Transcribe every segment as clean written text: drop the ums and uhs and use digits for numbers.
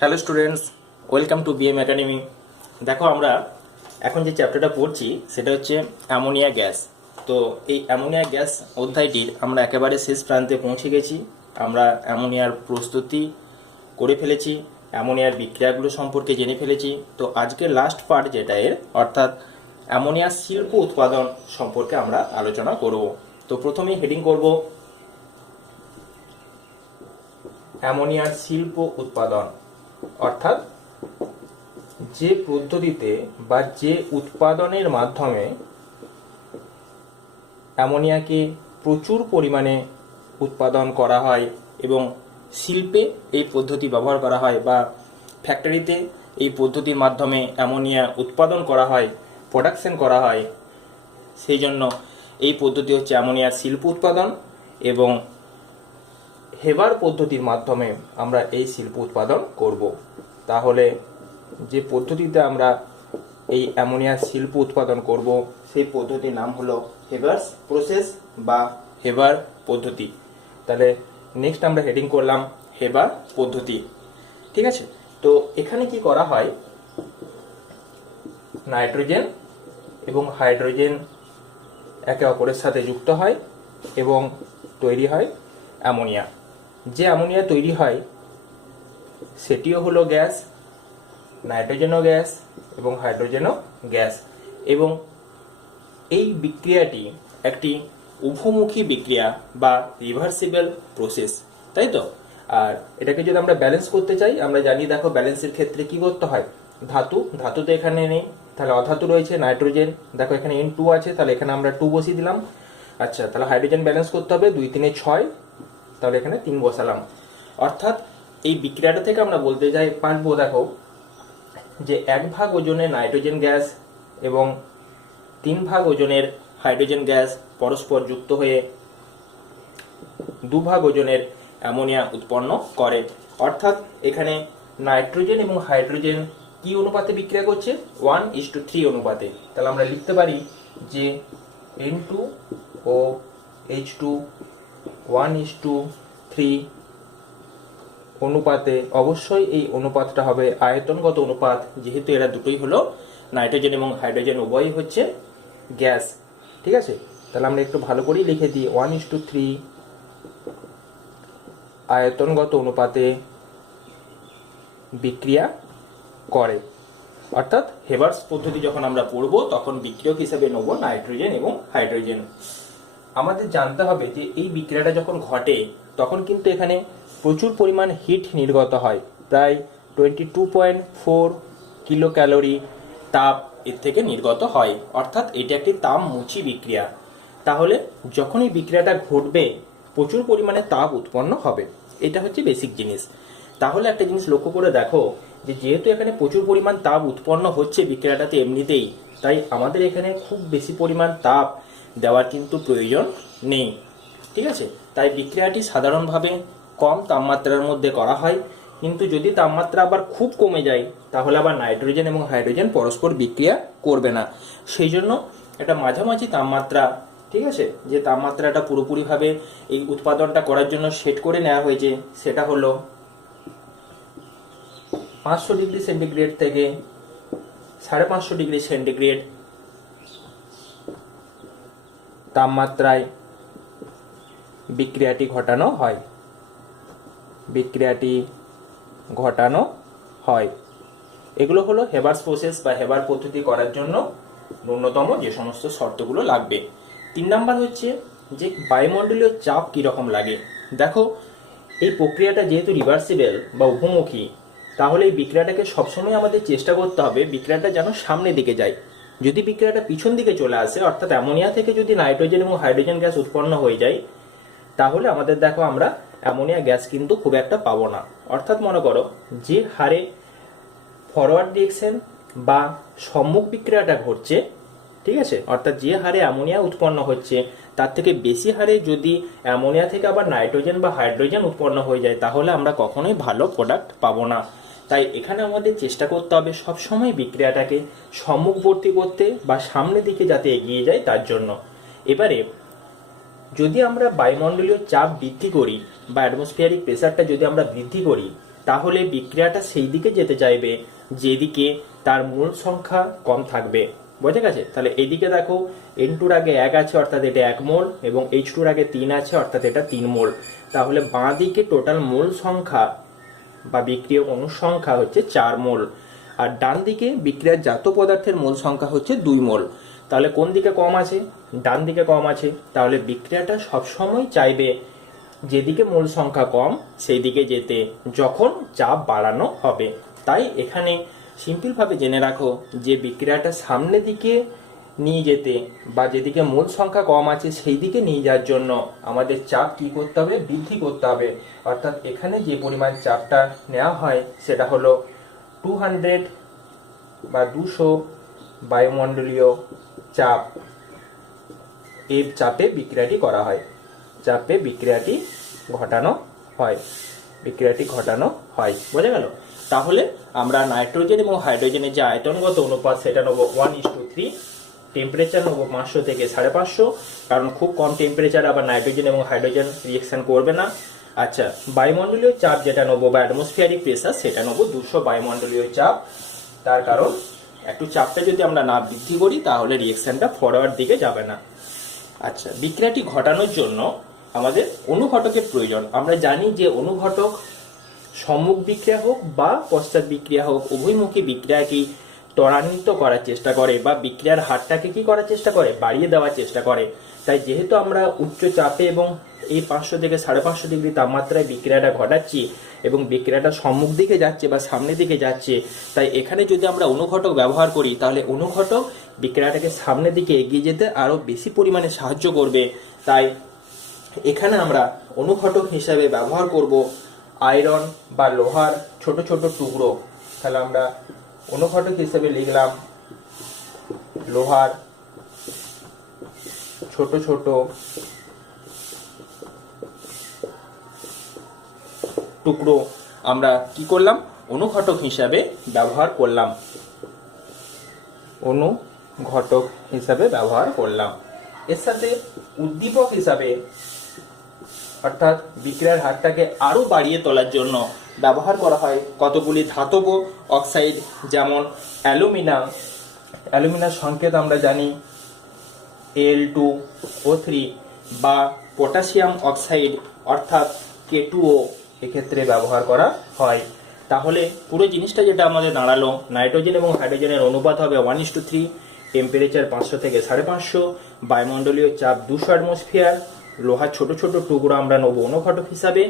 Hello students, welcome to BM academy. দেখো, আমরা এখন যে চ্যাপ্টারটা পড়ছি সেটা হচ্ছে অ্যামোনিয়া গ্যাস। তো এই অ্যামোনিয়া গ্যাস অধ্যায়টির আমরা একেবারে শেষ প্রান্তে পৌঁছে গেছি। আমরা অ্যামোনিয়ার প্রস্তুতি করে ফেলেছি, অ্যামোনিয়ার বিক্রিয়াগুলো সম্পর্কে জেনে ফেলেছি। তো আজকের লাস্ট পার্ট যেটা এর, অর্থাৎ অ্যামোনিয়া শিল্প উৎপাদন সম্পর্কে আমরা আলোচনা করব। তো প্রথমেই হেডিং করব অ্যামোনিয়ার শিল্প উৎপাদন, অর্থাৎ যে পদ্ধতিতে বা যে উৎপাদনের মাধ্যমে অ্যামোনিয়াকে প্রচুর পরিমাণে উৎপাদন করা হয় এবং শিল্পে এই পদ্ধতি ব্যবহার করা হয় বা ফ্যাক্টরিতে এই পদ্ধতির মাধ্যমে অ্যামোনিয়া উৎপাদন করা হয়, প্রোডাকশন করা হয়। সেই জন্য এই পদ্ধতি হচ্ছে অ্যামোনিয়ার শিল্প উৎপাদন, এবং হেবার পদ্ধতির মাধ্যমে আমরা এই শিল্প উৎপাদন করব। তাহলে যে পদ্ধতিতে আমরা এই অ্যামোনিয়ার শিল্প উৎপাদন করব সেই পদ্ধতির নাম হলো হেবার্স প্রসেস বা হেবার পদ্ধতি। তাহলে নেক্সট আমরা হেডিং করলাম হেবার পদ্ধতি। ঠিক আছে, তো এখানে কি করা হয়, নাইট্রোজেন এবং হাইড্রোজেন একে অপরের সাথে যুক্ত হয় এবং তৈরি হয় অ্যামোনিয়া। যে অ্যামোনিয়া তৈরি হয় সেটিও হলো গ্যাস, নাইট্রোজেনও গ্যাস এবং হাইড্রোজেনও গ্যাস। এবং এই বিক্রিয়াটি একটি উভমুখী বিক্রিয়া বা রিভার্সিবল প্রসেস, তাই তো। আর এটাকে যদি আমরা ব্যালেন্স করতে চাই, আমরা জানি, দেখো ব্যালেন্সের ক্ষেত্রে কি করতে হয়, ধাতু তো এখানে নেই, তাহলে অধাতু রয়েছে নাইট্রোজেন, দেখো এখানে N2 আছে, তাহলে এখানে আমরা 2 বসিয়ে দিলাম। আচ্ছা, তাহলে হাইড্রোজেন ব্যালেন্স করতে হবে, 2 3 6, তাহলে এখানে 3 বসালাম। অর্থাৎ এই বিক্রিয়াটা থেকে আমরা বলতে যাই পারবো, দেখো যে 1 ভাগ ওজনের নাইট্রোজেন গ্যাস এবং 3 ভাগ ওজনের হাইড্রোজেন গ্যাস পরস্পর যুক্ত হয়ে 2 ভাগ ওজনের অ্যামোনিয়া উৎপন্ন করে। অর্থাৎ এখানে নাইট্রোজেন এবং হাইড্রোজেন কি অনুপাতে বিক্রিয়া করছে, 1:3 অনুপাতে। তাহলে আমরা লিখতে পারি যে N2 ও H2 1:3 অনুপাতে। অবশ্যই এই অনুপাতটা হবে আয়তনগত অনুপাত, যেহেতু এরা দুটোই হলো নাইট্রোজেন এবং হাইড্রোজেন উভয়ই হচ্ছে গ্যাস। ঠিক আছে, তাহলে আমরা একটু ভালো করেই লিখে দিই 1:3 আয়তনগত অনুপাতে বিক্রিয়া করে। অর্থাৎ হেবার্স পদ্ধতি যখন আমরা পড়ব তখন বিক্রিয়ক হিসেবে নেব নাইট্রোজেন এবং হাইড্রোজেন। আমাদের জানতে হবে যে এই বিক্রিয়াটা যখন ঘটে তখন কিন্তু এখানে প্রচুর পরিমাণ হিট নির্গত হয়, প্রায় 22.4 কিলো ক্যালোরি তাপ এর থেকে নির্গত হয়। অর্থাৎ এটি একটি তাপমুচি বিক্রিয়া। তাহলে যখন এই বিক্রিয়াটা ঘটবে প্রচুর পরিমাণে তাপ উৎপন্ন হবে, এটা হচ্ছে বেসিক জিনিস। তাহলে একটা জিনিস লক্ষ্য করে দেখো যে যেহেতু এখানে প্রচুর পরিমাণ তাপ উৎপন্ন হচ্ছে বিক্রিয়াটাতে এমনিতেই, তাই আমাদের এখানে খুব বেশি পরিমাণ তাপ দেওয়ার কিন্তু প্রয়োজন নেই। ঠিক আছে, তাই বিক্রিয়াটি সাধারণভাবে কম তাপমাত্রার মধ্যে করা হয়। কিন্তু যদি তাপমাত্রা আবার খুব কমে যায় তাহলে আবার নাইট্রোজেন এবং হাইড্রোজেন পরস্পর বিক্রিয়া করবে না। সেই জন্য এটা মাঝামাঝি তাপমাত্রা, ঠিক আছে, যে তাপমাত্রাটা পুরোপুরিভাবে এই উৎপাদনটা করার জন্য সেট করে নেওয়া হয়েছে সেটা হলো 500 ডিগ্রি সেন্টিগ্রেড থেকে 550 ডিগ্রি সেন্টিগ্রেড তাপমাত্রায় বিক্রিয়াটি ঘটানো হয়। এগুলো হলো হেবার্স প্রসেস বা হেবার পদ্ধতি করার জন্য ন্যূনতম যে সমস্ত শর্তগুলো লাগবে। 3 নাম্বার হচ্ছে যে বায়ুমণ্ডলীয় চাপ কীরকম লাগে। দেখো, এই প্রক্রিয়াটা যেহেতু রিভার্সিবল বা উভমুখী, তাহলে এই বিক্রিয়াটাকে সবসময় আমাদের চেষ্টা করতে হবে বিক্রিয়াটা যেন সামনের দিকে যায়। যদি বিক্রিয়াটা পিছন দিকে চলে আসে, অর্থাৎ অ্যামোনিয়া থেকে যদি নাইট্রোজেন এবং হাইড্রোজেন গ্যাস উৎপন্ন হয়ে যায়, তাহলে আমাদের দেখো আমরা অ্যামোনিয়া গ্যাস কিন্তু খুব একটা পাবো না। অর্থাৎ মনে করো যে হারে ফরওয়ার্ড ডিরেকশন বা সম্মুখ বিক্রিয়াটা ঘটছে, ঠিক আছে, অর্থাৎ যে হারে অ্যামোনিয়া উৎপন্ন হচ্ছে তার থেকে বেশি হারে যদি অ্যামোনিয়া থেকে আবার নাইট্রোজেন বা হাইড্রোজেন উৎপন্ন হয়ে যায় তাহলে আমরা কখনোই ভালো প্রোডাক্ট পাবো না। তাই এখানে আমাদের চেষ্টা করতে হবে সবসময় বিক্রিয়াটাকে সম্মুখবর্তী করতে বা সামনের দিকে যাতে এগিয়ে যায় তার জন্য। এবারে যদি আমরা বায়ুমণ্ডলীয় চাপ বৃদ্ধি করি বা অ্যাটমসফিয়ারিক প্রেসারটা যদি আমরা বৃদ্ধি করি, তাহলে বিক্রিয়াটা সেই দিকে যেতে চাইবে যেদিকে তার মোল সংখ্যা কম থাকবে। বোঝা গেছে? তাহলে এদিকে দেখো N2 আগে 1 আছে অর্থাৎ এটা 1 মোল, এবং H2 আগে 3 আছে অর্থাৎ এটা 3 মোল। তাহলে বাঁ দিকে টোটাল মোল সংখ্যা বা বিক্রিয়ক অণুর সংখ্যা হচ্ছে 4 মোল, আর ডান দিকে বিক্রিয়ার জাত পদার্থের মোল সংখ্যা হচ্ছে 2 মোল। তাহলে কোন দিকে কম আছে? ডান দিকে কম আছে। তাহলে বিক্রিয়াটা সবসময় চাইবে যেদিকে মোল সংখ্যা কম সেই দিকে যেতে যখন চাপ বাড়ানো হবে। তাই এখানে সিম্পলভাবে জেনে রাখো যে বিক্রিয়াটা সামনের দিকে নিয়ে যেতে বা যেদিকে মোল সংখ্যা কম আছে সেই দিকে নিয়ে যাওয়ার জন্য আমাদের চাপ কি করতে হবে? বৃদ্ধি করতে হবে। অর্থাৎ এখানে যে পরিমাণ চাপটা নেওয়া হয় সেটা হলো 200 বা 200 বায়ুমণ্ডলীয় চাপ। এই চাপে বিক্রিয়াটি করা হয়, চাপে বিক্রিয়াটি ঘটানো হয়, বিক্রিয়াটি ঘটানো হয়। বোঝা গেল? তাহলে আমরা নাইট্রোজেন এবং হাইড্রোজেনের যে আয়তনগত অনুপাত সেটা নেবো 1:3, টেম্পারেচার নেবো 500 থেকে 550, কারণ খুব কম টেম্পারেচার আবার নাইট্রোজেন এবং হাইড্রোজেন রিয়েকশন করবে না। আচ্ছা, বায়ুমণ্ডলীয় চাপ যেটা নেবো বা অ্যাটমসফিয়ারিক প্রেসার সেটা নেবো 200 বায়ুমণ্ডলীয় চাপ। তার কারণ একটু চাপটা যদি আমরা না বৃদ্ধি করি তাহলে রিয়েকশনটা ফরওয়ার্ড দিকে যাবে না। আচ্ছা, বিক্রিয়াটি ঘটানোর জন্য আমাদের অনুঘটকের প্রয়োজন। আমরা জানি যে অনুঘটক সম্মুখ বিক্রিয়া হোক বা পশ্চাৎ বিক্রিয়া হোক উভয়মুখী বিক্রিয়াকে ত্বরান্বিত করার চেষ্টা করে বা বিক্রিয়ার হারটাকে কি করার চেষ্টা করে? বাড়িয়ে দেওয়ার চেষ্টা করে। তাই যেহেতু আমরা উচ্চ চাপে এবং এই 500 থেকে 550 ডিগ্রি তাপমাত্রায় বিক্রিয়াটা ঘটাচ্ছি এবং বিক্রিয়াটা সম্মুখ দিকে যাচ্ছে বা সামনের দিকে যাচ্ছে, তাই এখানে যদি আমরা অনুঘটক ব্যবহার করি তাহলে অনুঘটক বিক্রিয়াটাকে সামনের দিকে এগিয়ে যেতে আরো বেশি পরিমাণে সাহায্য করবে। তাই এখানে আমরা অনুঘটক হিসাবে ব্যবহার করব আয়রন বা লোহার ছোট ছোট টুকরো। তাহলে আমরা অনুঘটক হিসেবে লিখলাম লোহার ছোট ছোট টুকরো আমরা কি করলাম? অনুঘটক হিসাবে ব্যবহার করলাম, অনুঘটক হিসাবে ব্যবহার করলাম। এর সাথে উদ্দীপক হিসাবে অর্থাৎ বিক্রিয়ার হারটাকে আরো বাড়িয়ে তোলার জন্য ব্যবহার করা হয় কতগুলি ধাতব অক্সাইড, যেমন অ্যালুমিনাম। অ্যালুমিনার সংকেত আমরা জানি Al2O3, বা পটাশিয়াম অক্সাইড অর্থাৎ K2O এক্ষেত্রে ব্যবহার করা হয়। তাহলে পুরো জিনিসটা যেটা আমাদের দাঁড়ালো, নাইট্রোজেন এবং হাইড্রোজেনের অনুপাত হবে 1:3, টেম্পারেচার 500 থেকে 550, বায়ুমণ্ডলীয় চাপ 200 অ্যাটমসফিয়ার, লোহার ছোট ছোট টুকরো আমরা নেবো অনুঘটক হিসাবে,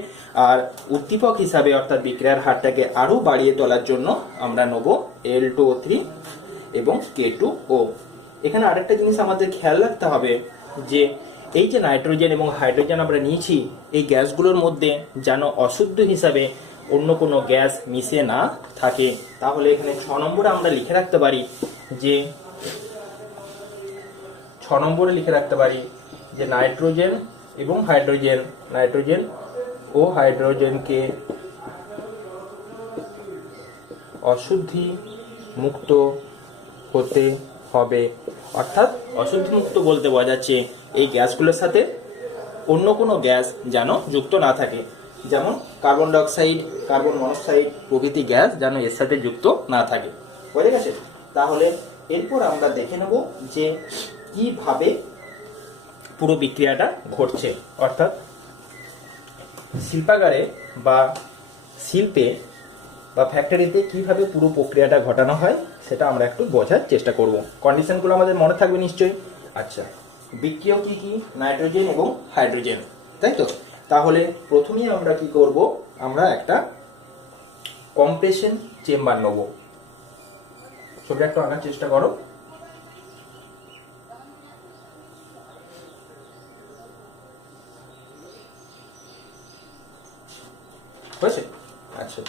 আর উদ্দীপক হিসাবে অর্থাৎ বিক্রিয়ার হারটাকে আরো বাড়িয়ে তোলার জন্য আমরা নেবো Al2O3 এবং K2O। এখানে আরেকটা জিনিস আমাদের খেয়াল রাখতে হবে যে এই যে নাইট্রোজেন এবং হাইড্রোজেন আমরা নিয়েছি, এই গ্যাসগুলোর মধ্যে যেন অশুদ্ধ হিসাবে অন্য কোনো গ্যাস মিশে না থাকে। তাহলে এখানে 6 নম্বরে আমরা লিখে রাখতে পারি যে 6 নম্বরে লিখে রাখতে পারি যে নাইট্রোজেন এবং হাইড্রোজেন, নাইট্রোজেন ও হাইড্রোজেনকে অশুদ্ধি মুক্ত হতে হবে। অর্থাৎ অশুদ্ধি মুক্ত বলতে বোঝাচ্ছে এই গ্যাসগুলোর সাথে অন্য কোনো গ্যাস যেন যুক্ত না থাকে, যেমন কার্বন ডাইঅক্সাইড, কার্বন মনোক্সাইড প্রভৃতি গ্যাস যেন এর সাথে যুক্ত না থাকে। বুঝে গেছে? তাহলে এরপর আমরা দেখে নেব যে কিভাবে পুরো বিক্রিয়াটা ঘটছে, অর্থাৎ শিল্পাগারে বা শিল্পে বা ফ্যাক্টরিতে কিভাবে পুরো প্রক্রিয়াটা ঘটানো হয় সেটা আমরা একটু বোঝার চেষ্টা করব। কন্ডিশনগুলো আমাদের মনে থাকবে নিশ্চয়ই। আচ্ছা, বিক্রিয়ক কি কি? নাইট্রোজেন এবং হাইড্রোজেন, তাই তো? তাহলে প্রথমেই আমরা কি করব? আমরা একটা কম্প্রেশন চেম্বার নেব। ছবিটা একটু আনার চেষ্টা করো। হয়েছে? আচ্ছা,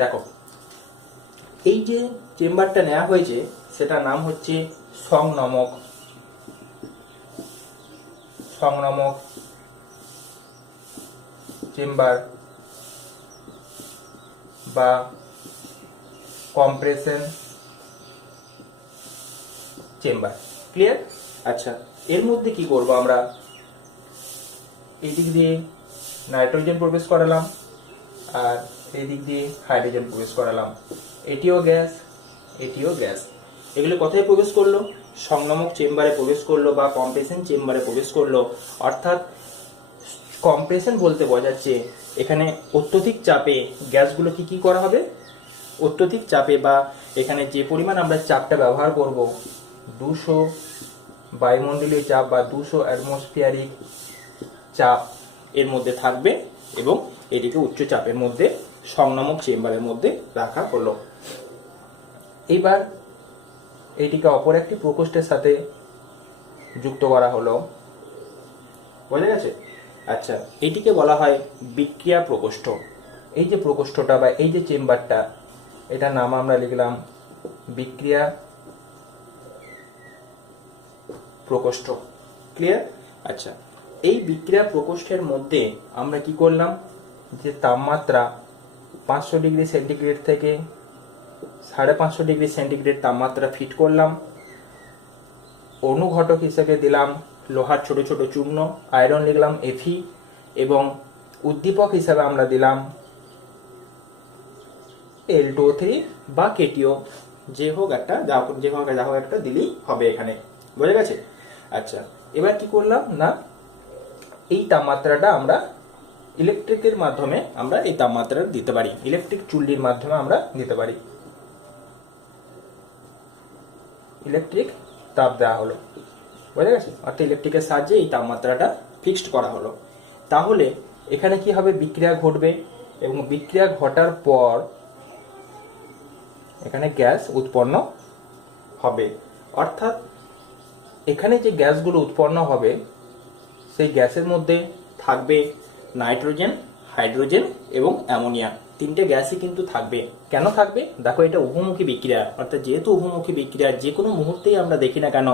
দেখো এই যে চেম্বারটা নেওয়া হয়েছে সেটার নাম হচ্ছে সংনমক চেম্বার বা কম্প্রেশন চেম্বার। ক্লিয়ার? আচ্ছা, এর মধ্যে কি করব আমরা, এই দিক দিয়ে নাইট্রোজেন প্রবেশ করালাম আর এই দিক দিয়ে হাইড্রোজেন প্রবেশ করালাম। এটিও গ্যাস, এটিও গ্যাস। এগুলো কোথায় প্রবেশ করলো? সংক্রামক চেম্বারে প্রবেশ করলো বা কম্প্রেশন চেম্বারে প্রবেশ করলো। অর্থাৎ কম্প্রেশন বলতে বোঝাচ্ছে এখানে অত্যধিক চাপে গ্যাসগুলো কি করা হবে, অত্যধিক চাপে বা এখানে যে পরিমাণ আমরা চাপটা ব্যবহার করব 200 বায়ুমণ্ডলীয় চাপ বা 200 অ্যাটমসফিয়ারিক চাপ এর মধ্যে থাকবে এবং এটিকে উচ্চ চাপের মধ্যে সংক্রামক চেম্বারের মধ্যে রাখা হলো। এইবার এটিকে অপর একটি প্রকোষ্ঠের সাথে যুক্ত করা হলো। বোঝা গেছে? আচ্ছা, এটিকে বলা হয় বিক্রিয়া প্রকোষ্ঠ। এই যে প্রকোষ্ঠটা বা এই যে চেম্বারটা, এটার নাম আমরা লিখলাম বিক্রিয়া প্রকোষ্ঠ। ক্লিয়ার? আচ্ছা, এই বিক্রিয়া প্রকোষ্ঠের মধ্যে আমরা কি করলাম, যে তাপমাত্রা 500 ডিগ্রি সেন্টিগ্রেড থেকে 550 ডিগ্রি সেন্টিগ্রেড তাপমাত্রা ফিট করলাম। অনুঘটক হিসেবে দিলাম লোহার ছোট ছোট চূর্ণ, আয়রন লিখলাম Fe, এবং উদ্দীপক হিসেবে আমরা দিলাম L2O3 বা কেটিও, যে হোক একটা দিলেই হবে এখানে। বোঝা গেছে? আচ্ছা, এবার কি করলাম না, এই তাপমাত্রাটা আমরা ইলেকট্রিকের মাধ্যমে আমরা এই তাপমাত্রাটা দিতে পারি, ইলেকট্রিক চুল্লির মাধ্যমে আমরা দিতে পারি। ইলেকট্রিক তাপ দেওয়া হলো। বোঝা গেছে? অর্থাৎ ইলেকট্রিকের সাহায্যে এই তাপমাত্রাটা ফিক্সড করা হলো। তাহলে এখানে কি হবে, বিক্রিয়া ঘটবে এবং বিক্রিয়া ঘটার পর এখানে গ্যাস উৎপন্ন হবে। অর্থাৎ এখানে যে গ্যাসগুলো উৎপন্ন হবে সেই গ্যাসের মধ্যে থাকবে নাইট্রোজেন, হাইড্রোজেন এবং অ্যামোনিয়া। তিনটে গ্যাসই কিন্তু থাকবে। কেন থাকবে? দেখো, এটা উভমুখী বিক্রিয়া। অর্থাৎ যেহেতু উভমুখী বিক্রিয়া, যে কোনো মুহূর্তেই আমরা দেখি না কেন,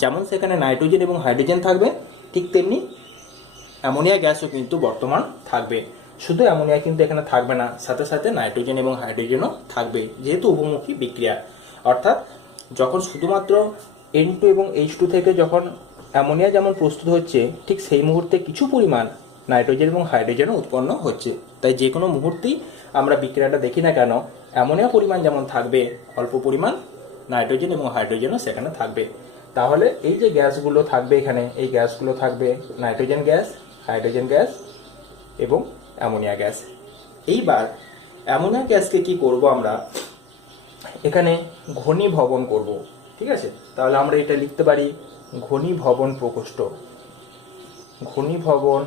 যেমন সেখানে নাইট্রোজেন এবং হাইড্রোজেন থাকবে, ঠিক তেমনি অ্যামোনিয়া গ্যাসও কিন্তু বর্তমান থাকবে। শুধু অ্যামোনিয়া কিন্তু এখানে থাকবে না, সাথে সাথে নাইট্রোজেন এবং হাইড্রোজেনও থাকবে, যেহেতু উভমুখী বিক্রিয়া। অর্থাৎ যখন শুধুমাত্র N2 এবং H2 থেকে যখন অ্যামোনিয়া যেমন প্রস্তুত হচ্ছে, ঠিক সেই মুহূর্তে কিছু পরিমাণ নাইট্রোজেন এবং হাইড্রোজেনও উৎপন্ন হচ্ছে। তাই যে কোনো মুহূর্তেই আমরা বিক্রিয়াটা দেখি না কেন, অ্যামোনিয়া পরিমাণ যেমন থাকবে, অল্প পরিমাণ নাইট্রোজেন এবং হাইড্রোজেনও সেখানে থাকবে। তাহলে এই যে গ্যাসগুলো থাকবে এখানে, এই গ্যাসগুলো থাকবে নাইট্রোজেন গ্যাস, হাইড্রোজেন গ্যাস এবং অ্যামোনিয়া গ্যাস। এইবার অ্যামোনিয়া গ্যাসকে কি করব আমরা, এখানে ঘনীভবন করব। ঠিক আছে? তাহলে আমরা এটা লিখতে পারি ঘনীভবন প্রকোষ্ঠ। ঘনীভবন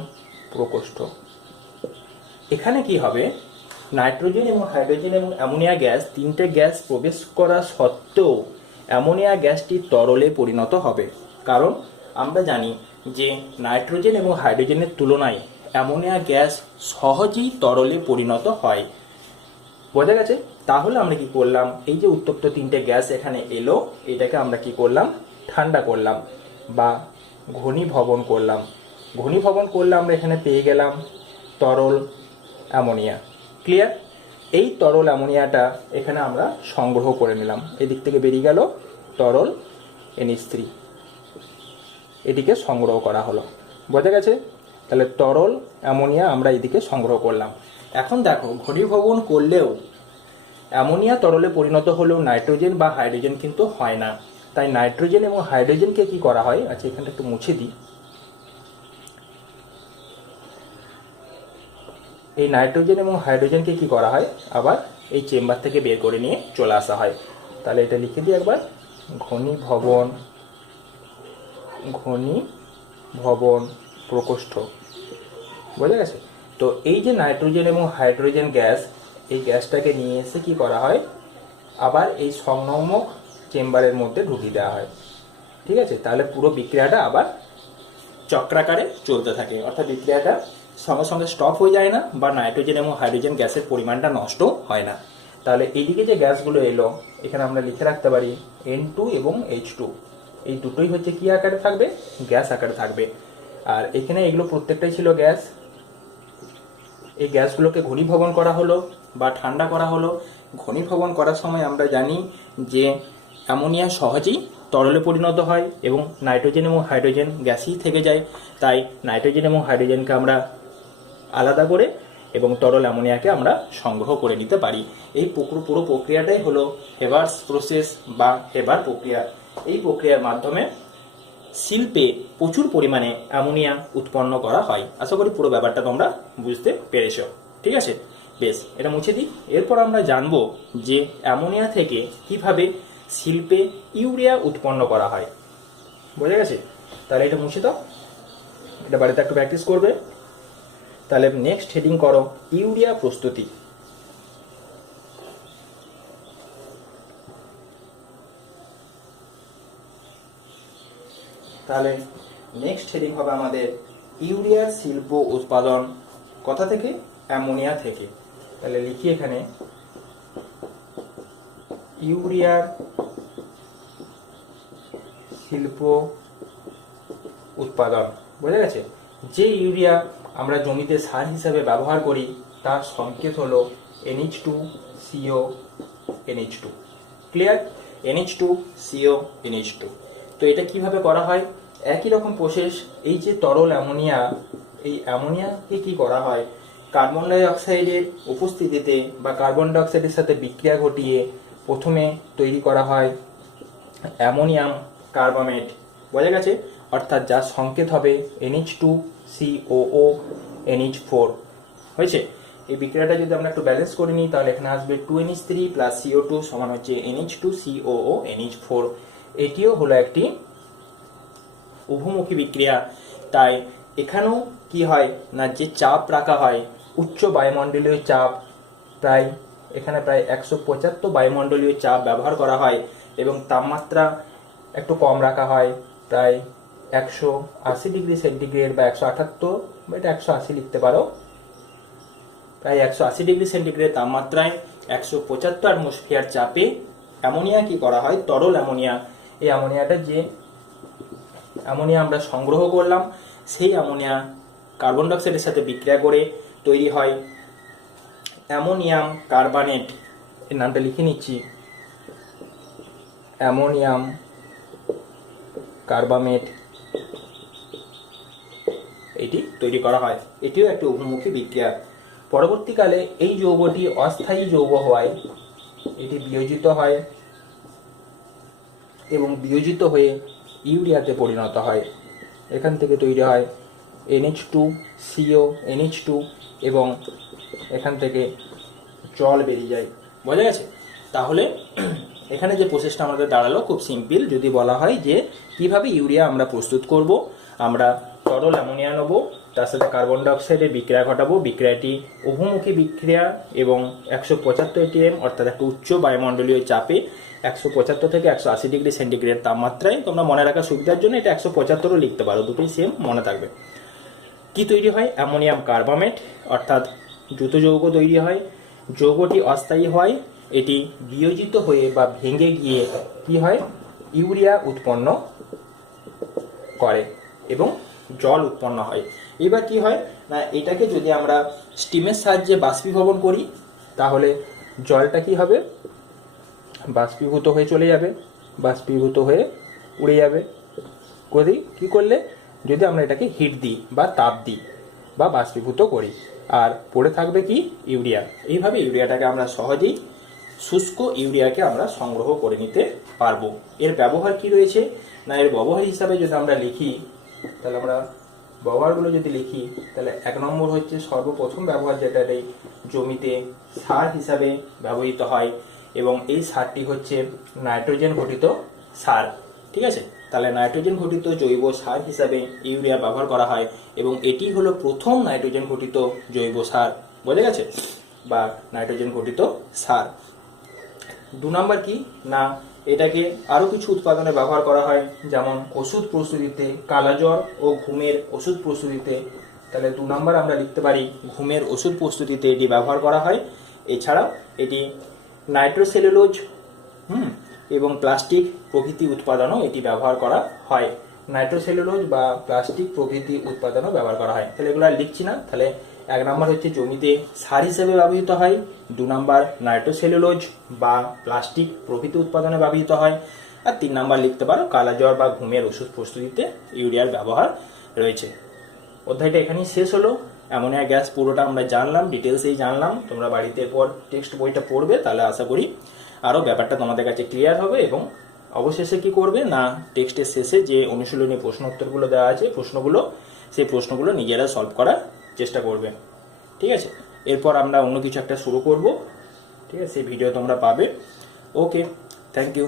প্রকোষ্ঠ। এখানে কি হবে, নাইট্রোজেন এবং হাইড্রোজেন এবং অ্যামোনিয়া গ্যাস, তিনটে গ্যাস প্রবেশ করা সত্ত্বেও অ্যামোনিয়া গ্যাসটি তরলে পরিণত হবে। কারণ আমরা জানি যে নাইট্রোজেন এবং হাইড্রোজেনের তুলনায় অ্যামোনিয়া গ্যাস সহজেই তরলে পরিণত হয়। বোঝা গেছে? তাহলে আমরা কি করলাম, এই যে উত্তপ্ত তিনটে গ্যাস এখানে এলো, এটাকে আমরা কি করলাম, ঠান্ডা করলাম বা ঘনীভবন করলাম। ঘনীভবন করলে আমরা এখানে পেয়ে গেলাম তরল অ্যামোনিয়া। ক্লিয়ার? এই তরল অ্যামোনিয়াটা এখানে আমরা সংগ্রহ করে নিলাম। এদিক থেকে বেরিয়ে গেল তরল NH3, এটিকে সংগ্রহ করা হলো। বোঝা গেছে? তাহলে তরল অ্যামোনিয়া আমরা এদিকে সংগ্রহ করলাম। এখন দেখো, ঘনীভবন করলেও অ্যামোনিয়া তরলে পরিণত হলেও নাইট্রোজেন বা হাইড্রোজেন কিন্তু হয় না। তাই নাইট্রোজেন এবং হাইড্রোজেনকে কি করা হয়, আচ্ছা এখানটা একটু মুছে দিই। এই নাইট্রোজেন এবং হাইড্রোজেনকে কি করা হয়, আবার এই চেম্বার থেকে বের করে নিয়ে চলে আসা হয়। তাহলে এটা লিখে দিই একবার, ঘনীভবন প্রকোষ্ঠ। বোঝা গেছে? তো এই যে নাইট্রোজেন এবং হাইড্রোজেন গ্যাস, এই গ্যাসটাকে নিয়ে এসে কি করা হয়, আবার এই সংক্রামক চেম্বারের মধ্যে ঢুকিয়ে দেওয়া হয়। ঠিক আছে? তাহলে পুরো বিক্রিয়াটা আবার চক্রাকারে চলতে থাকে। অর্থাৎ বিক্রিয়াটা সঙ্গে সঙ্গে স্টপ হয়ে যায় না বা নাইট্রোজেন এবং হাইড্রোজেন গ্যাসের পরিমাণটা নষ্ট হয় না। তাহলে এইদিকে যে গ্যাসগুলো এলো, এখানে আমরা লিখে রাখতে পারি N2 এবং H2, এই দুটোই হচ্ছে কি আকারে থাকবে, গ্যাস আকারে থাকবে। আর এখানে এগুলো প্রত্যেকটাই ছিল গ্যাস। এই গ্যাসগুলোকে ঘনীভবন করা হলো বা ঠান্ডা করা হলো। ঘনীভবন করার সময় আমরা জানি যে অ্যামোনিয়া সহজেই তরলে পরিণত হয় এবং নাইট্রোজেন এবং হাইড্রোজেন গ্যাসই থেকে যায়। তাই নাইট্রোজেন এবং হাইড্রোজেনকে আমরা আলাদা করে এবং তরল অ্যামোনিয়াকে আমরা সংগ্রহ করে নিতে পারি। এই পুরো প্রক্রিয়াটাই হলো হেবার্স প্রসেস বা হেবার প্রক্রিয়া। এই প্রক্রিয়ার মাধ্যমে শিল্পে প্রচুর পরিমাণে অ্যামোনিয়া উৎপন্ন করা হয়। আশা করি পুরো ব্যাপারটা তোমরা বুঝতে পেরেছো। ঠিক আছে, বেশ, এটা মুছে দিই। এরপর আমরা জানবো যে অ্যামোনিয়া থেকে কিভাবে শিল্পে ইউরিয়া উৎপন্ন করা হয়। বোঝা গেছে? তাহলে এটা মুছে দাও, এটা বাড়িতে একটু প্র্যাকটিস করবে। তাহলে নেক্সট হেডিং করো ইউরিয়া প্রস্তুতি। তাহলে নেক্সট হেডিং হবে আমাদের ইউরিয়া শিল্প উৎপাদন কোথা থেকে? অ্যামোনিয়া থেকে। তাহলে লিখি এখানে ইউরিয়ার শিল্প উৎপাদন। বোঝা গেছে? যে ইউরিয়া আমরা জমিতে সার হিসাবে ব্যবহার করি তার সংকেত হলো NH2CO NH2। Clear? NH2CO NH2। তো এটা কিভাবে করা হয়? একই রকম প্রসেস। এই যে তরল অ্যামোনিয়া, এই অ্যামোনিয়াকে কি করা হয়? কার্বন ডাই অক্সাইডের উপস্থিতিতে বা কার্বন ডাই অক্সাইডের সাথে বিক্রিয়া ঘটিয়ে প্রথমে তৈরি করা হয় অ্যামোনিয়াম কার্বামেট। বোঝা গেছে? অর্থাৎ যার সংকেত হবে NH2COO NH4। হয়েছে? এই বিক্রিয়াটা যদি আমরা একটু ব্যালেন্স করে নিই তাহলে এখানে আসবে 2NH3 প্লাস CO2 সমান হচ্ছে NH2COO NH4। এটিও হলো একটি উভমুখী বিক্রিয়া। তাই এখানেও কি হয় না, যে চাপ রাখা হয় উচ্চ বায়ুমণ্ডলীয় চাপ, এখানে প্রায় 175 বায়ুমণ্ডলীয় চাপ ব্যবহার করা হয় এবং তাপমাত্রা একটু কম রাখা হয়, প্রায় 180 ডিগ্রি সেন্টিগ্রেড বা 178, বা এটা 180 লিখতে পারো। প্রায় 180 ডিগ্রি সেন্টিগ্রেড তাপমাত্রায় 175 অ্যাটমসফিয়ার চাপে অ্যামোনিয়া কি করা হয়? তরল অ্যামোনিয়া। এই অ্যামোনিয়াটা যে অ্যামোনিয়া আমরা সংগ্রহ করলাম সেই অ্যামোনিয়া কার্বন ডাই অক্সাইডের সাথে বিক্রিয়া করে তৈরি হয় অ্যামোনিয়াম কার্বানেট। এর নামটা লিখে নিচ্ছি, অ্যামোনিয়াম কার্বামেট। এটি তৈরি করা হয়। এটিও একটি উভমুখী বিক্রিয়া। পরবর্তীকালে এই যৌগটি অস্থায়ী যৌগ হওয়ায় এটি বিয়োজিত হয় এবং বিয়োজিত হয়ে ইউরিয়াতে পরিণত হয়। এখান থেকে তৈরি হয় NH2CO NH2 এবং এখান থেকে জল বেরিয়ে যায়। বোঝা গেছে? তাহলে এখানে যে প্রসেসটা আমাদের দাঁড়ালো খুব সিম্পল। যদি বলা হয় যে কিভাবে ইউরিয়া আমরা প্রস্তুত করব, আমরা তরল অ্যামোনিয়া নেব, তার সাথে কার্বন ডাই অক্সাইডের বিক্রিয়া ঘটাবো। বিক্রিয়াটি উভমুখী বিক্রিয়া এবং 175 ATM অর্থাৎ একটা উচ্চ বায়ুমণ্ডলীয় চাপে 175 থেকে 180 ডিগ্রি সেন্টিগ্রেড তাপমাত্রায়। তোমরা মনে রাখার সুবিধার জন্য এটা 175ও লিখতে পারো, দুটোই সেম মনে থাকবে। কি তৈরি হয়? অ্যামোনিয়াম কার্বামেট অর্থাৎ দ্রুত যৌগ তৈরি হয়। যৌগটি অস্থায়ী হয়, এটি বিয়োজিত হয়ে বা ভেঙে গিয়ে কি হয়? ইউরিয়া উৎপন্ন করে এবং জল উৎপন্ন হয়। এবার কি হয় না, এটাকে যদি আমরা স্টিমের সাহায্যে বাষ্পীভবন করি তাহলে জলটা কি হবে? বাষ্পীভূত হয়ে চলে যাবে, বাষ্পীভূত হয়ে উড়ে যাবে। কি করলে? যদি আমরা এটাকে হিট দিই বা তাপ দিই বা বাষ্পীভূত করি, আর পড়ে থাকবে কি? ইউরিয়া। এইভাবে ইউরিয়াটাকে আমরা সহজেই শুষ্ক ইউরিয়াকে আমরা সংগ্রহ করে নিতে পারবো। এর ব্যবহার কি রয়েছে না, এর ব্যবহার হিসাবে যদি আমরা লিখি তাহলে আমরা ব্যবহারগুলো যদি লিখি তাহলে 1 নম্বর হচ্ছে সর্বপ্রথম ব্যবহার, যেটা এই জমিতে সার হিসাবে ব্যবহৃত হয় এবং এই সারটি হচ্ছে নাইট্রোজেন ঘটিত সার। ঠিক আছে? তাহলে নাইট্রোজেন ঘটিত জৈব সার হিসাবে ইউরিয়া ব্যবহার করা হয় এবং এটি হলো প্রথম নাইট্রোজেন ঘটিত জৈব সার। বোঝা গেছে? বা নাইট্রোজেন ঘটিত সার। 2 নম্বর কি না, এটাকে আরো কিছু উৎপাদনে ব্যবহার করা হয়, যেমন ওষুধ প্রস্তুতিতে, কালাজ্বর ও ঘুমের ওষুধ প্রস্তুতিতে। তাহলে 2 নম্বর আমরা লিখতে পারি ঘুমের ওষুধ প্রস্তুতিতে এটি ব্যবহার করা হয়। এছাড়াও এটি নাইট্রোসেলুলোজ এবং প্লাস্টিক প্রভৃতি উৎপাদনও এটি ব্যবহার করা হয়। নাইট্রোসেলুলোজ বা প্লাস্টিক প্রভৃতি উৎপাদনও ব্যবহার করা হয়। তাহলে এগুলো আর লিখছি না। তাহলে 1 নম্বর হচ্ছে জমিতে সার হিসেবে ব্যবহৃত হয়, 2 নম্বর নাইট্রোসেলুলোজ বা প্লাস্টিক প্রভৃতি উৎপাদনে ব্যবহৃত হয়, আর 3 নাম্বার লিখতে পারো কালাজ্বর বা ঘুমের ওষুধ প্রস্তুতিতে ইউরিয়ার ব্যবহার রয়েছে। অধ্যায়টা এখানেই শেষ হলো। অ্যামোনিয়া গ্যাস পুরোটা আমরা জানলাম, ডিটেলসেই জানলাম। তোমরা বাড়িতে এরপর টেক্সট বইটা পড়বে, তাহলে আশা করি আরও ব্যাপারটা তোমাদের কাছে ক্লিয়ার হবে। এবং অবশেষে কি করবে না, টেক্সটের শেষে যে অনুশীলনী প্রশ্ন উত্তরগুলো দেওয়া আছে সেই প্রশ্নগুলো নিজেরা সলভ করার চেষ্টা করবে। ঠিক আছে, এরপর আমরা অন্য কিছু একটা শুরু করব। ঠিক আছে, সেই ভিডিও তোমরা পাবে। ওকে, থ্যাংক ইউ।